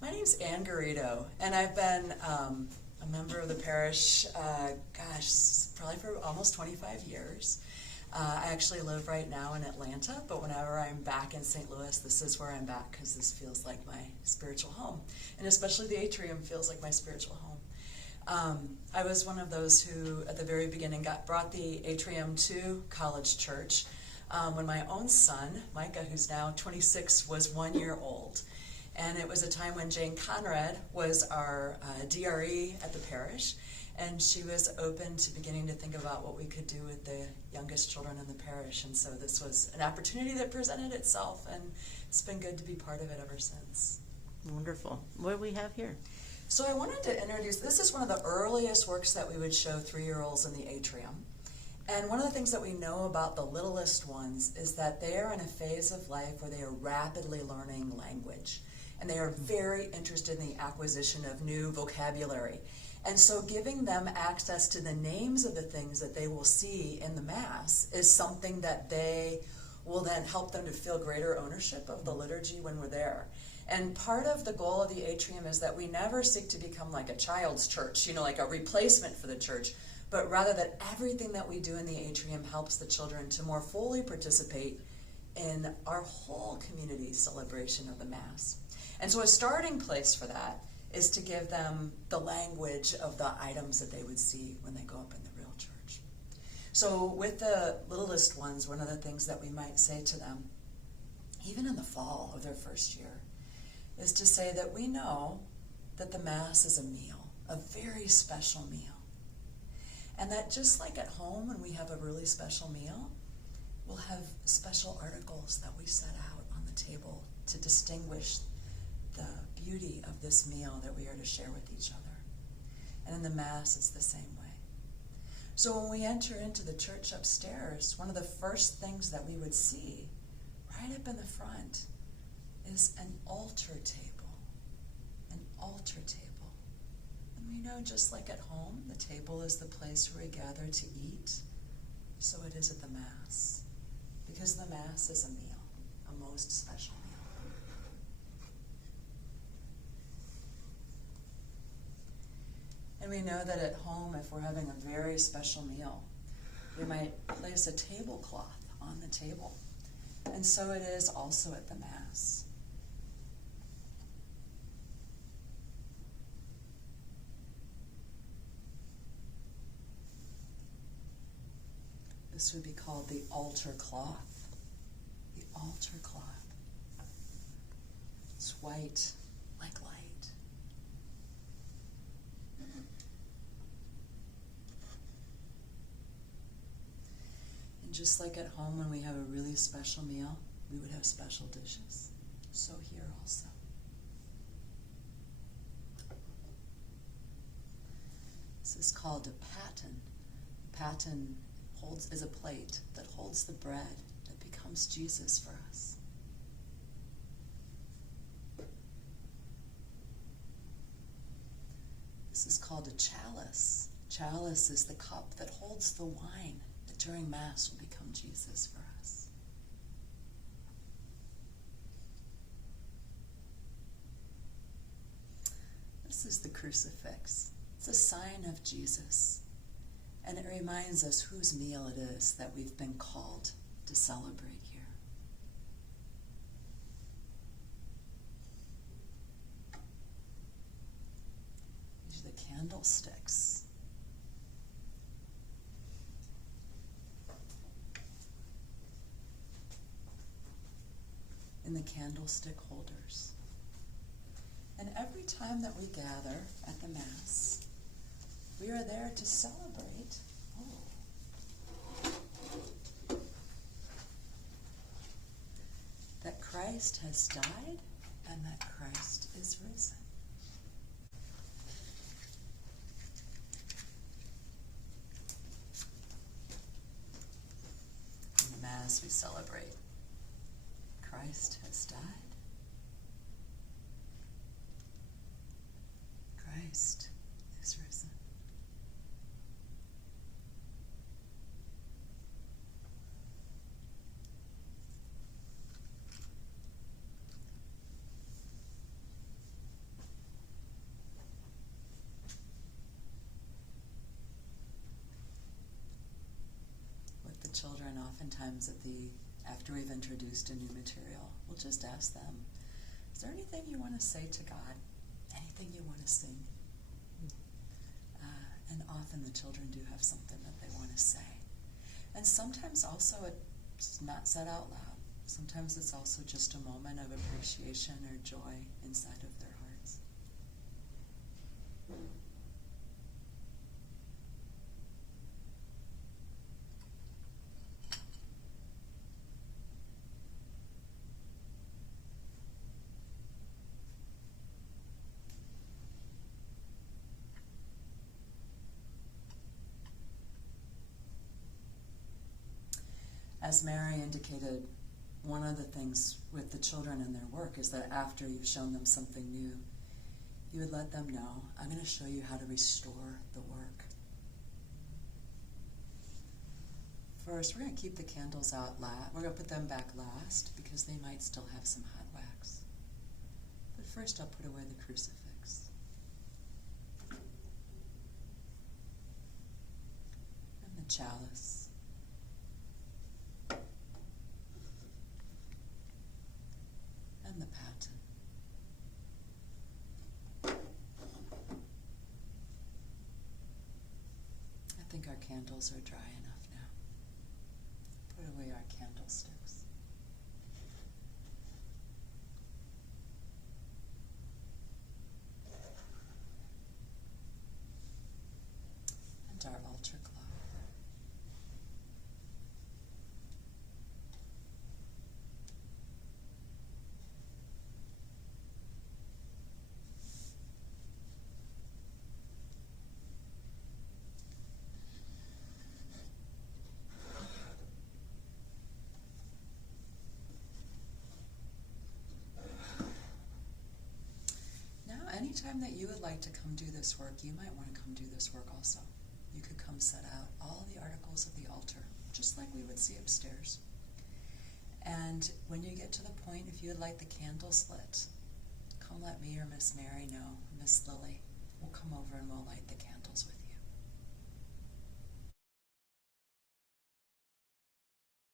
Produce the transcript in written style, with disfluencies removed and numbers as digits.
My name's Ann Garrido, and I've been a member of the parish, probably for almost 25 years. I actually live right now in Atlanta, but whenever I'm back in St. Louis, this is where I'm back because this feels like my spiritual home. And especially the Atrium feels like my spiritual home. I was one of those who, at the very beginning, brought the Atrium to College Church when my own son, Micah, who's now 26, was 1 year old. And it was a time when Jane Conrad was our DRE at the parish, and she was open to beginning to think about what we could do with the youngest children in the parish. And so this was an opportunity that presented itself, and it's been good to be part of it ever since. Wonderful. What do we have here? So I wanted to introduce, this is one of the earliest works that we would show 3-year-olds in the Atrium. And one of the things that we know about the littlest ones is that they are in a phase of life where they are rapidly learning language. And they are very interested in the acquisition of new vocabulary. And so giving them access to the names of the things that they will see in the Mass is something that they will then help them to feel greater ownership of the liturgy when we're there. And part of the goal of the Atrium is that we never seek to become like a child's church, like a replacement for the church, but rather that everything that we do in the Atrium helps the children to more fully participate in our whole community celebration of the Mass. And so a starting place for that is to give them the language of the items that they would see when they go up in the real church. So with the littlest ones, one of the things that we might say to them, even in the fall of their first year, is to say that we know that the Mass is a meal, a very special meal. And that just like at home when we have a really special meal, we'll have special articles that we set out on the table to distinguish the beauty of this meal that we are to share with each other. And in the Mass, it's the same way. So when we enter into the church upstairs, one of the first things that we would see right up in the front is an altar table. An altar table. And we know just like at home, the table is the place where we gather to eat. So it is at the Mass. Because the Mass is a meal, a most special meal. And we know that at home, if we're having a very special meal, we might place a tablecloth on the table. And so it is also at the Mass. This would be called the altar cloth. The altar cloth. It's white like light. And just like at home when we have a really special meal, we would have special dishes. So here also. This is called a paten. A paten is a plate that holds the bread that becomes Jesus for us. This is called a chalice. Chalice is the cup that holds the wine that during Mass will become Jesus for us. This is the crucifix. It's a sign of Jesus. And it reminds us whose meal it is that we've been called to celebrate here. These are the candlesticks. And the candlestick holders. And every time that we gather at the Mass, we are there to celebrate that Christ has died and that Christ is risen. In the Mass, we celebrate Christ has died. Christ is risen. children, oftentimes after we've introduced a new material, we'll just ask them, is there anything you want to say to God? Anything you want to sing? And often the children do have something that they want to say. And sometimes also it's not said out loud. Sometimes it's also just a moment of appreciation or joy inside of their hearts. As Mary indicated, one of the things with the children and their work is that after you've shown them something new, you would let them know, I'm going to show you how to restore the work. First, we're going to keep the candles out we're going to put them back last because they might still have some hot wax. But first I'll put away the crucifix. And the chalice. And the paten. I think our candles are dry enough now. Put away our candlesticks. And our altar cloth. Anytime that you would like to come do this work, you might want to come do this work also. You could come set out all the articles of the altar, just like we would see upstairs. And when you get to the point, if you would like the candles lit, come let me or Miss Mary know, Miss Lily. We'll come over and we'll light the candles.